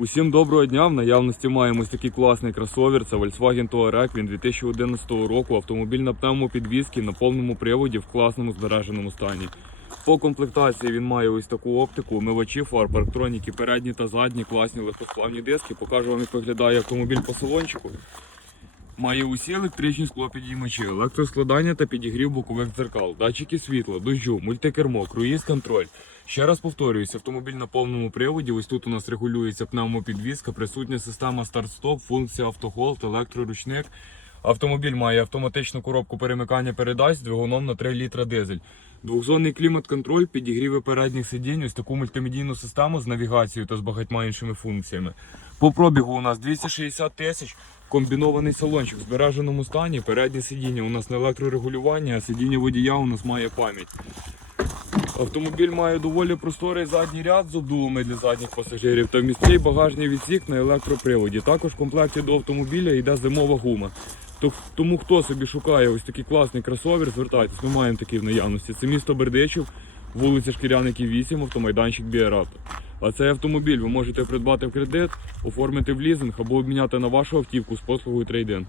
Усім доброго дня. В наявності маємо ось такий класний кросовер. Це Volkswagen Touareg. Він 2011 року. Автомобіль на пневмопідвізці на повному приводі в класному збереженому стані. По комплектації він має ось таку оптику, мивачі фар, парктроніки, передні та задні, класні легкосплавні диски. Покажу вам, як виглядає автомобіль по салончику. Має усі електричні склопідіймачі, електроскладання та підігрів бокових дзеркал, датчики світла, дощу, мультикермо, круїз контроль. Ще раз повторююсь, автомобіль на повному приводі. Ось тут у нас регулюється пневмопідвізка, присутня система старт-стоп, функція автохолд, електроручник. Автомобіль має автоматичну коробку перемикання передач з двигуном на 3 літра дизель. Двохзонний клімат-контроль, підігріви передніх сидінь, ось таку мультимедійну систему з навігацією та з багатьма іншими функціями. По пробігу у нас 260 тисяч, комбінований салончик в збереженому стані. Переднє сидіння у нас на електрорегулювання, а сидіння водія у нас має пам'ять. Автомобіль має доволі просторий задній ряд з обдувами для задніх пасажирів та міський багажний відсік на електроприводі. Також в комплекті до автомобіля йде зимова гума. Тому хто собі шукає ось такий класний кросовер, звертайтесь, ми маємо такий в наявності. Це місто Бердичів, вулиця Шкіряників 8, автомайданчик Біарато. А цей автомобіль ви можете придбати в кредит, оформити в лізинг або обміняти на вашу автівку з послугою трейдин.